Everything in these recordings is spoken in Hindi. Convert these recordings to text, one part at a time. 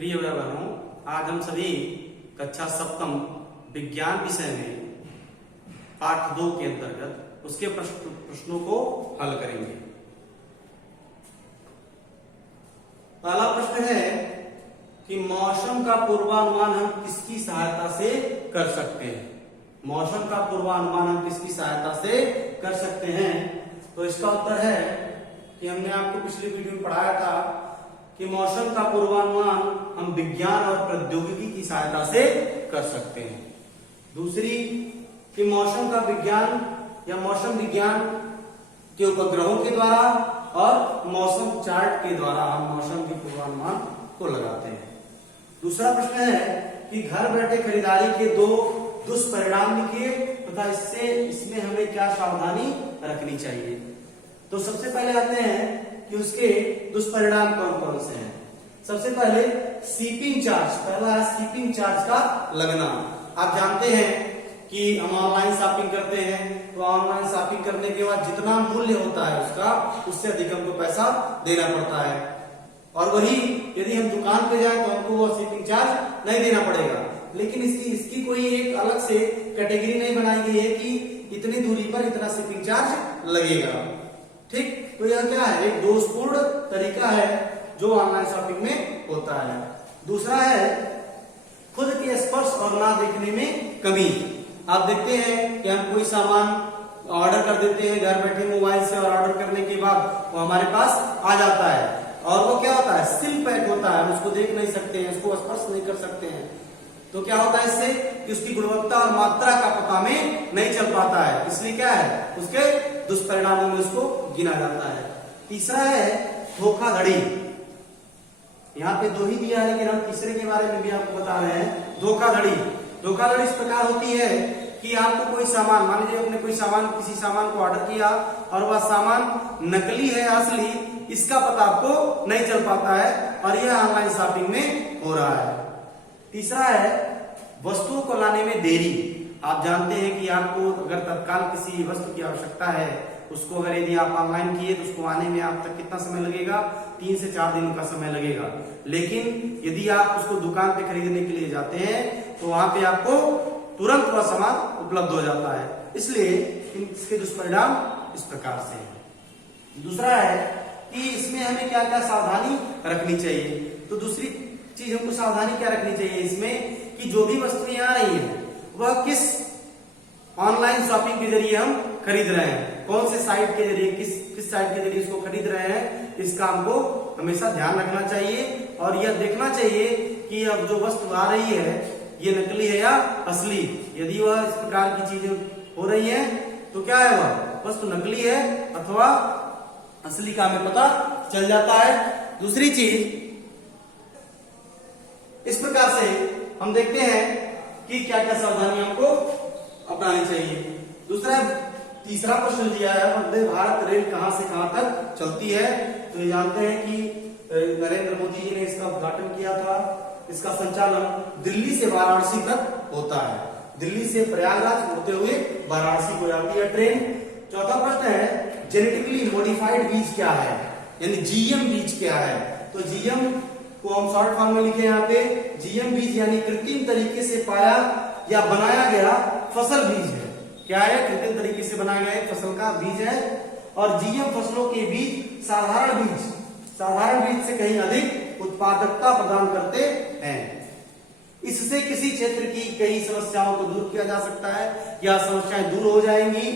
प्रिय बहनों, आज हम सभी कक्षा सप्तम विज्ञान विषय में पाठ 2 के अंतर्गत उसके प्रश्नों को हल करेंगे। पहला प्रश्न है कि मौसम का पूर्वानुमान हम किसकी सहायता से कर सकते हैं। मौसम का पूर्वानुमान हम किसकी सहायता से कर सकते हैं? तो इसका उत्तर है कि हमने आपको पिछली वीडियो में पढ़ाया था कि मौसम का पूर्वानुमान हम विज्ञान और प्रौद्योगिकी की सहायता से कर सकते हैं। दूसरी कि मौसम का विज्ञान या मौसम विज्ञान के उपग्रहों के द्वारा और मौसम चार्ट के द्वारा हम मौसम के पूर्वानुमान को लगाते हैं। दूसरा प्रश्न है कि घर बैठे खरीदारी के 2 दुष्परिणाम लिखिए तथा इसमें हमें क्या सावधानी रखनी चाहिए। तो सबसे पहले आते हैं कि उसके दुष्परिणाम कौन कौन से हैं। सबसे पहले शिपिंग चार्ज, पहला है शिपिंग चार्ज का लगना। आप जानते हैं कि हम ऑनलाइन शॉपिंग करते हैं तो ऑनलाइन शॉपिंग करने के बाद जितना मूल्य होता है उसका, उससे अधिक हमको पैसा देना पड़ता है। और वही यदि हम दुकान पे जाए तो हमको वो शिपिंग चार्ज नहीं देना पड़ेगा। लेकिन इसकी कोई एक अलग से कैटेगरी नहीं बनाई गई है कि इतनी दूरी पर इतना शिपिंग चार्ज लगेगा। ठीक, तो यह क्या है, एक दोषपूर्ण तरीका है जो ऑनलाइन शॉपिंग में होता है। दूसरा है खुद के स्पर्श और ना देखने में कमी। आप देखते हैं कि हम कोई सामान ऑर्डर कर देते हैं घर बैठे मोबाइल से, और ऑर्डर करने के बाद वो हमारे पास आ जाता है और वो क्या होता है, सील पैक होता है, हम उसको देख नहीं सकते हैं, उसको स्पर्श नहीं कर सकते हैं। तो क्या होता है इससे कि उसकी गुणवत्ता और मात्रा का पता में नहीं चल पाता है, इसलिए क्या है, उसके दुष्परिणामों में उसको गिना जाता है। तीसरा है धोखाधड़ी। यहाँ पे 2 ही दिया है लेकिन हम तीसरे के बारे में भी आपको बता रहे हैं। धोखाधड़ी, धोखाधड़ी इस प्रकार होती है कि आपको कोई सामान, मान लीजिए आपने कोई सामान, किसी सामान को ऑर्डर किया और वह सामान नकली है असली, इसका पता आपको नहीं चल पाता है और यह ऑनलाइन शॉपिंग में हो रहा है। तीसरा है वस्तुओं को लाने में देरी। आप जानते हैं कि आपको अगर तत्काल किसी वस्तु की आवश्यकता है, उसको अगर यदि आप ऑनलाइन किए तो उसको आने में आप तक कितना समय लगेगा, 3 से 4 दिन का समय लगेगा। लेकिन यदि आप उसको दुकान पे खरीदने के लिए जाते हैं तो वहां पे आपको तुरंत वह सामान उपलब्ध हो जाता है। इसलिए इसके दुष्परिणाम इस प्रकार से है। दूसरा है कि इसमें हमें क्या क्या सावधानी रखनी चाहिए। तो दूसरी चीज हमको सावधानी क्या रखनी चाहिए इसमें कि जो भी वस्तुएं आ रही है वह किस ऑनलाइन शॉपिंग के जरिए हम खरीद रहे हैं, कौन से साइट के जरिए, किस साइट के जरिए इसको खरीद रहे हैं, इसका हमको हमेशा ध्यान रखना चाहिए और यह देखना चाहिए कि अब जो वस्तु आ रही है ये नकली है या असली। यदि वह इस प्रकार की चीजें हो रही है तो क्या है, वह वस्तु नकली है अथवा असली का हमें पता चल जाता है। दूसरी चीज इस प्रकार से हम देखते हैं कि क्या क्या सावधानी हमको अपनानी चाहिए। तीसरा प्रश्न दिया है वंदे भारत रेल कहां से कहां तक चलती है। तो ये जानते हैं कि नरेंद्र मोदी जी ने इसका उद्घाटन किया था। इसका संचालन दिल्ली से वाराणसी तक होता है। दिल्ली से प्रयागराज होते हुए वाराणसी को जाती है ट्रेन। चौथा प्रश्न है जेनेटिकली मॉडिफाइड बीज क्या है, यानी जीएम बीज क्या है। तो जीएम को हम शॉर्ट फॉर्म में लिखे यहाँ पे, जीएम बीज यानी कृत्रिम तरीके से पाया या बनाया गया फसल बीज है। क्या है, कृत्रिम तरीके से बनाया गया एक फसल का बीज है। और जीएम फसलों के बीज साधारण बीज से कहीं अधिक उत्पादकता प्रदान करते हैं। इससे किसी क्षेत्र की कई समस्याओं को दूर किया जा सकता है या समस्याएं दूर हो जाएंगी।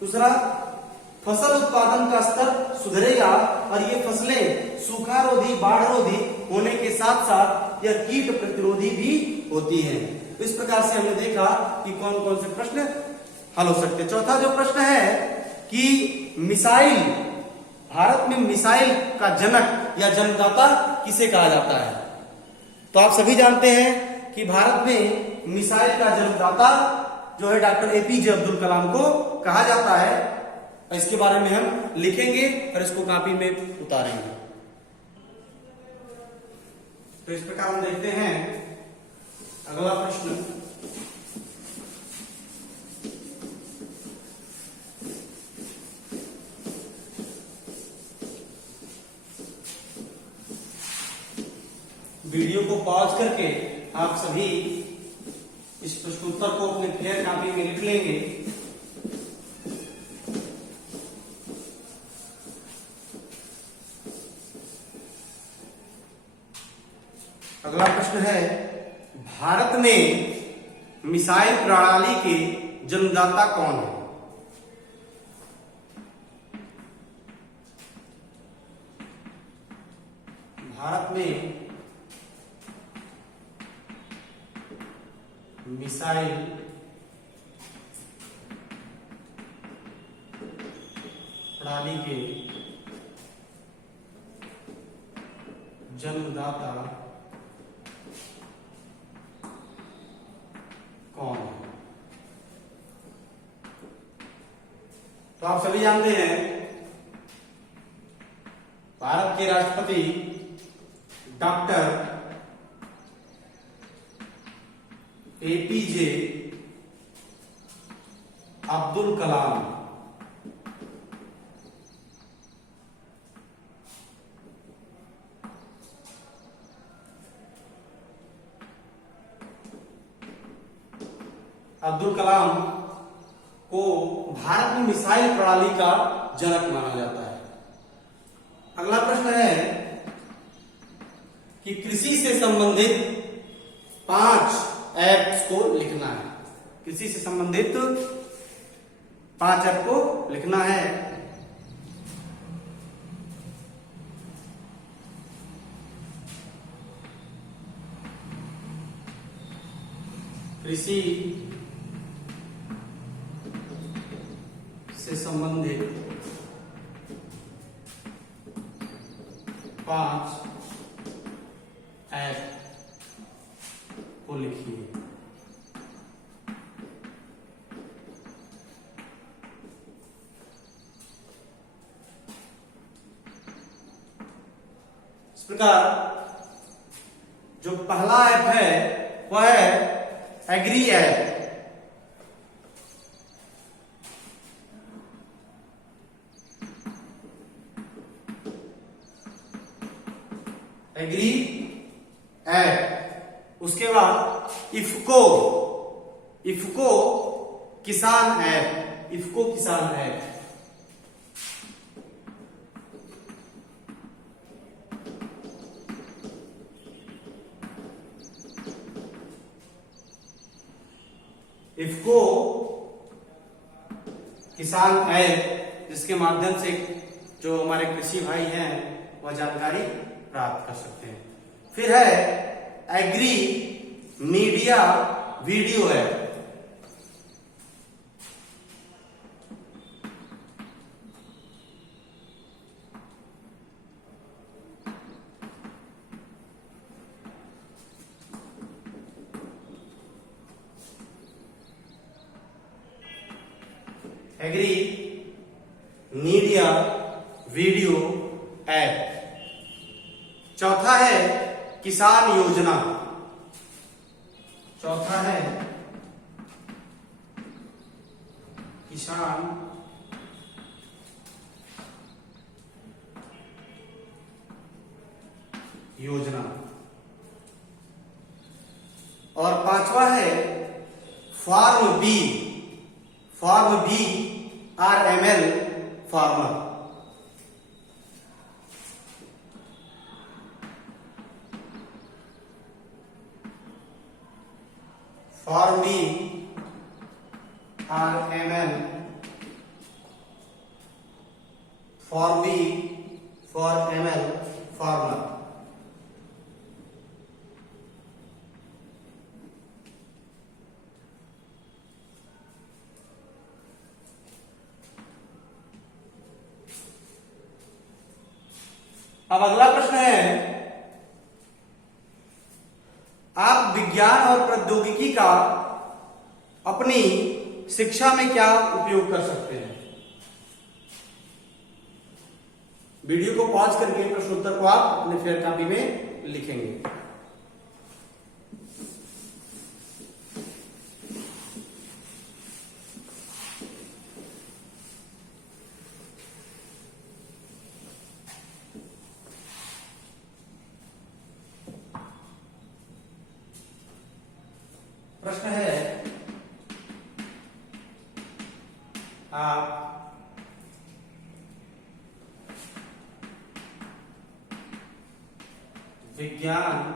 दूसरा, फसल उत्पादन का स्तर सुधरेगा और ये फसलें सूखारोधी, बाढ़रोधी होने के साथ साथ यह कीट प्रतिरोधी भी होती हैं। तो इस प्रकार से हमने देखा कि कौन कौन से प्रश्न हल हो सकते हैं। चौथा जो प्रश्न है कि मिसाइल, भारत में मिसाइल का जनक या जन्मदाता किसे कहा जाता है। तो आप सभी जानते हैं कि भारत में मिसाइल का जन्मदाता जो है डॉक्टर एपीजे अब्दुल कलाम को कहा जाता है। इसके बारे में हम लिखेंगे और इसको कॉपी में उतारेंगे। तो इस प्रकार हम देखते हैं अगला प्रश्न। वीडियो को पॉज करके आप सभी इस प्रश्नोत्तर को अपने फेयर कॉपी में लिख लेंगे। अगला प्रश्न है, भारत में मिसाइल प्रणाली के जन्मदाता कौन है? भारत में मिसाइल प्रणाली के जन्मदाता कौन है? तो आप सभी जानते हैं भारत के राष्ट्रपति डॉक्टर एपीजे अब्दुल कलाम को भारत में मिसाइल प्रणाली का जनक माना जाता है। अगला प्रश्न है कि कृषि से संबंधित 5 एक्ट्स को लिखना है। कृषि से संबंधित 5 एक्ट को लिखना है। कृषि से संबंधित 5 एक्ट को लिखिए। इस प्रकार जो पहला ऐप है वह है एग्री ऐप। Agree app. उसके बाद इफको किसान ऐप। इफको किसान ऐप। इफको किसान ऐप जिसके माध्यम से जो हमारे कृषि भाई हैं वह जानकारी प्राप्त कर सकते हैं। फिर है agri media video app. Agri media video app. चौथा है किसान योजना। चौथा है किसान योजना। और पांचवा है farm B RML farmer. Farm B RML farm B for ML farmer. अब अगला प्रश्न है, आप विज्ञान और प्रौद्योगिकी का अपनी शिक्षा में क्या उपयोग कर सकते हैं? वीडियो को पॉज करके प्रश्नोत्तर को आप अपने फेयर कॉपी में लिखेंगे। आप विज्ञान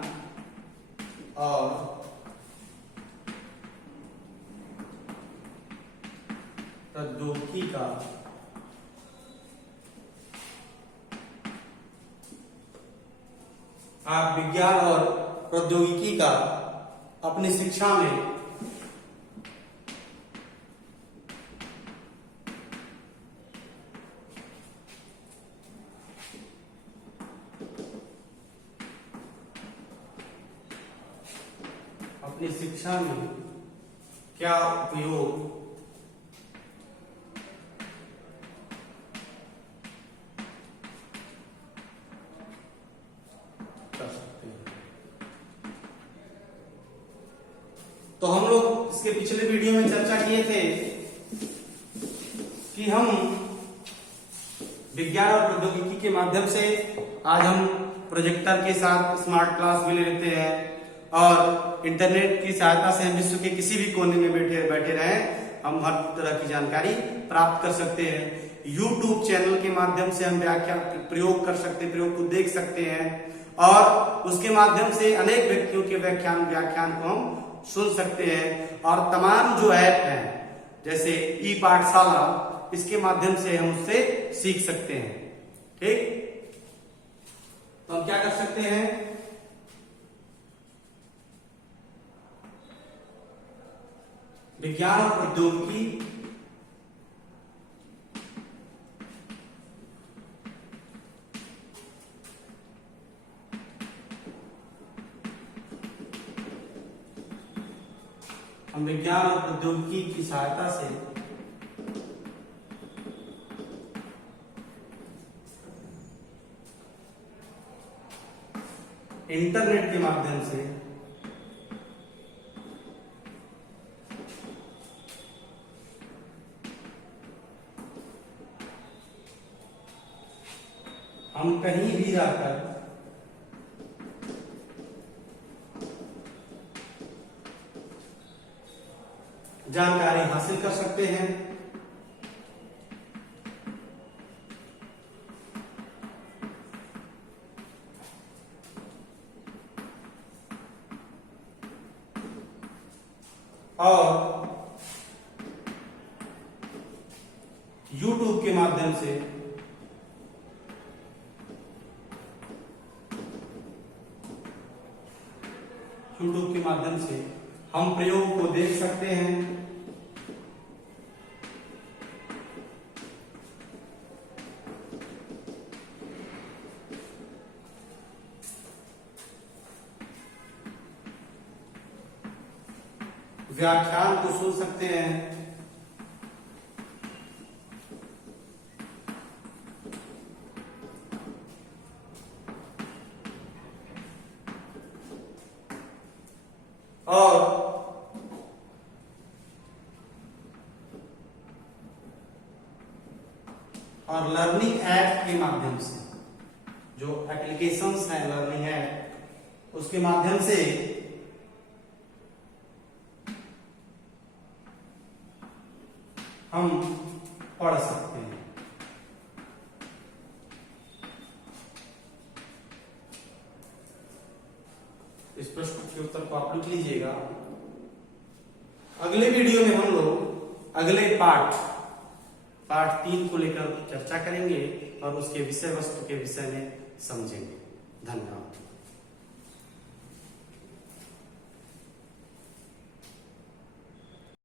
और प्रौद्योगिकी का अपनी शिक्षा में क्या उपयोग कर सकते हैं। तो हम लोग इसके पिछले वीडियो में चर्चा किए थे कि हम विज्ञान और प्रौद्योगिकी के माध्यम से आज हम प्रोजेक्टर के साथ स्मार्ट क्लास भी ले लेते हैं और इंटरनेट की सहायता से हम विश्व के किसी भी कोने में बैठे रहें, हम हर तरह की जानकारी प्राप्त कर सकते हैं। YouTube चैनल के माध्यम से हम व्याख्यान प्रयोग कर सकते हैं, प्रयोग को देख सकते हैं और उसके माध्यम से अनेक व्यक्तियों के व्याख्यान को हम सुन सकते हैं। और तमाम जो ऐप हैं जैसे ई पाठशाला, इसके माध्यम से हम उससे सीख सकते हैं। ठीक, तो हम क्या कर सकते हैं, विज्ञान और प्रौद्योगिकी हम विज्ञान और प्रौद्योगिकी की सहायता से इंटरनेट के माध्यम से हम कहीं भी जाकर जानकारी हासिल कर सकते हैं। और YouTube के माध्यम से हम प्रयोग को देख सकते हैं। व्याख्यान को सुन सकते हैं। और लर्निंग ऐप के माध्यम से, जो एप्लीकेशंस हैं लर्निंग ऐप, उसके माध्यम से हम पढ़ सकते हैं। इस प्रश्न के उत्तर को आप लिख लीजिएगा। अगले वीडियो में हम लोग अगले पाठ 3 को लेकर चर्चा करेंगे और उसके विषय वस्तु के विषय में समझेंगे। धन्यवाद।